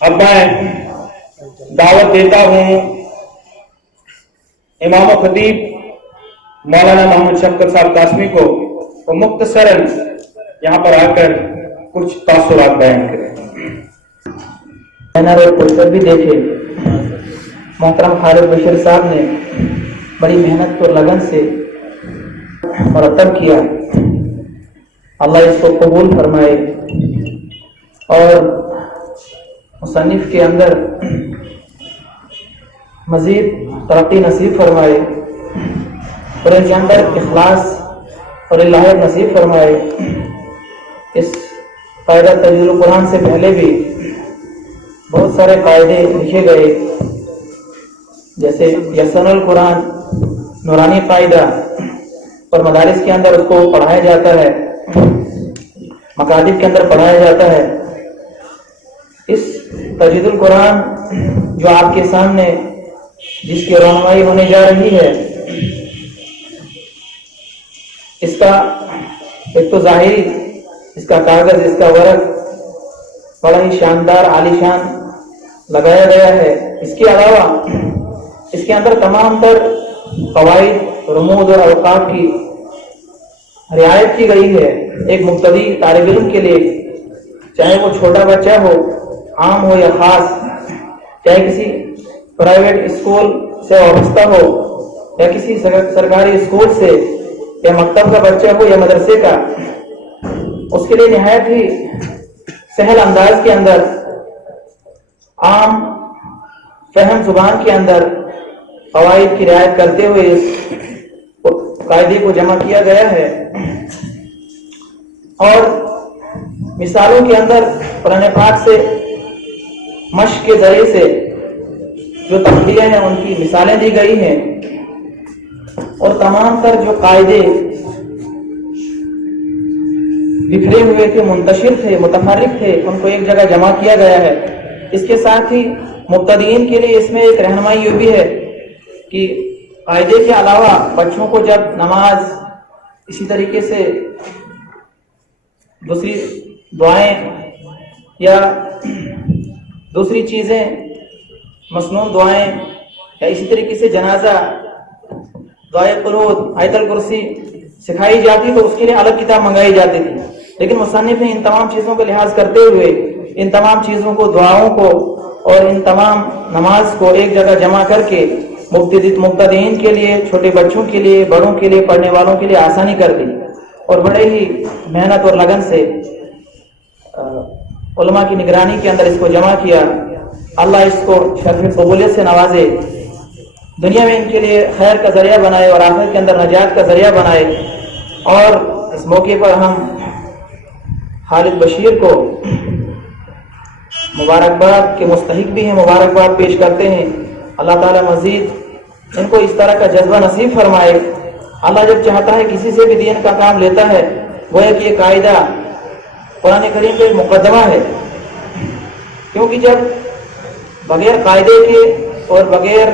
اب میں دعوت دیتا ہوں امام و خطیب مولانا محمد شفقت صاحب قاسمی کو وہ مختصراً یہاں پر آ کر کچھ تاثرات بیان کریں۔ بینر اور پوسٹر بھی دیکھے، محترم خالد بشیر صاحب نے بڑی محنت اور لگن سے مرتب کیا، اللہ اس کو قبول فرمائے اور مصنف کے اندر مزید ترقی نصیب فرمائے اور ان کے اندر اخلاص اور الہیت نصیب فرمائے۔ اس قاعدہ تجوید القرآن سے پہلے بھی بہت سارے قاعدے لکھے گئے، جیسے یسن القرآن نورانی قاعدہ، اور مدارس کے اندر اس کو پڑھایا جاتا ہے، مکاتب کے اندر پڑھایا جاتا ہے۔ اس تجوید القرآن جو آپ کے سامنے جس کی رونمائی ہونے جا رہی ہے، اس کا ایک تو ظاہری اس کا کاغذ، اس کا ورق بڑا ہی شاندار عالیشان لگایا گیا ہے۔ اس کے علاوہ اس کے اندر تمام تر قواعد، رموز اور اوقاف کی رعایت کی گئی ہے۔ ایک مبتدی طالب علم کے لیے، چاہے وہ چھوٹا بچہ ہو، عام ہو یا خاص، چاہے کسی پرائیویٹ اسکول سے وابستہ ہو یا کسی سرکاری اسکول سے، یا مکتب کا بچہ ہو یا مدرسے کا، اس کے لیے نہایت ہی سہل انداز کے اندر، عام فہم زبان کے اندر قواعد کی رعایت کرتے ہوئے اس قاعدے کو جمع کیا گیا ہے۔ اور مثالوں کے اندر قرآن پاک سے مشق کے ذریعے سے جو تفصیلیں ہیں ان کی مثالیں دی گئی ہیں، اور تمام تر جو قاعدے بکھرے ہوئے تھے، منتشر تھے، متفرق تھے، ان کو ایک جگہ جمع کیا گیا ہے۔ اس کے ساتھ ہی مبتدئین کے لیے اس میں ایک رہنمائی یہ بھی ہے کہ قاعدے کے علاوہ بچوں کو جب نماز، اسی طریقے سے دوسری دعائیں یا دوسری چیزیں، مسنون دعائیں، یا اسی طریقے سے جنازہ، دعائے قنوت، آیت الکرسی سکھائی جاتی تو اس کے لیے الگ کتاب منگائی جاتی تھی، لیکن مصنف نے ان تمام چیزوں کا لحاظ کرتے ہوئے ان تمام چیزوں کو، دعاؤں کو اور ان تمام نماز کو ایک جگہ جمع کر کے مبتدئین کے لیے، چھوٹے بچوں کے لیے، بڑوں کے لیے، پڑھنے والوں کے لیے آسانی کر دی، اور بڑے ہی محنت اور لگن سے علماء کی نگرانی کے اندر اس کو جمع کیا۔ اللہ اس کو شرف قبولیت سے نوازے، دنیا میں ان کے لیے خیر کا ذریعہ بنائے اور آخرت کے اندر نجات کا ذریعہ بنائے۔ اور اس موقع پر ہم خالد بشیر کو مبارکباد کے مستحق بھی ہیں، مبارکباد پیش کرتے ہیں۔ اللہ تعالیٰ مزید ان کو اس طرح کا جذبہ نصیب فرمائے۔ اللہ جب چاہتا ہے کسی سے بھی دین کا کام لیتا ہے، وہ ہے کہ یہ قاعدہ قرآن کریم کا ایک مقدمہ ہے، کیونکہ جب بغیر قاعدے کے اور بغیر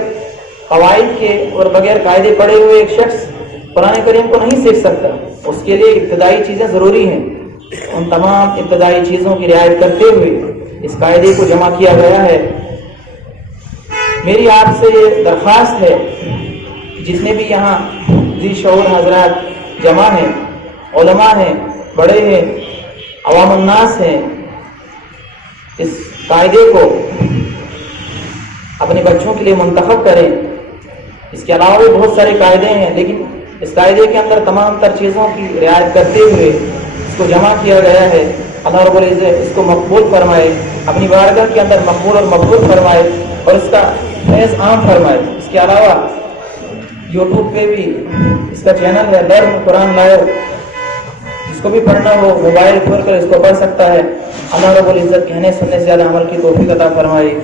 قواعد کے اور بغیر قاعدے پڑھے ہوئے ایک شخص قرآن کریم کو نہیں سیکھ سکتا، اس کے لیے ابتدائی چیزیں ضروری ہیں۔ ان تمام ابتدائی چیزوں کی رعایت کرتے ہوئے اس قاعدے کو جمع کیا گیا ہے۔ میری آپ سے یہ درخواست ہے کہ جتنے بھی یہاں ذی شعور حضرات جمع ہیں، علماء ہیں، بڑے ہیں، عوام الناس ہیں، اس قاعدے کو اپنے بچوں کے لیے منتخب کریں۔ اس کے علاوہ بھی بہت سارے قاعدے ہیں، لیکن اس قاعدے کے اندر تمام تر چیزوں کی رعایت کرتے ہوئے اس کو جمع کیا گیا ہے۔ اللہ رب العزت اس کو مقبول فرمائے، اپنی بارگاہ کے اندر مقبول اور مقبول فرمائے، اور اس کا فیض عام فرمائے۔ اس کے علاوہ یوٹیوب پہ بھی اس کا چینل ہے، لرن قرآن لائیو، جس کو بھی پڑھنا ہو موبائل کھول کر اس کو پڑھ سکتا ہے۔ اللہ رب العزت کہنے سننے سے زیادہ عمل کی توفیق عطا فرمائے۔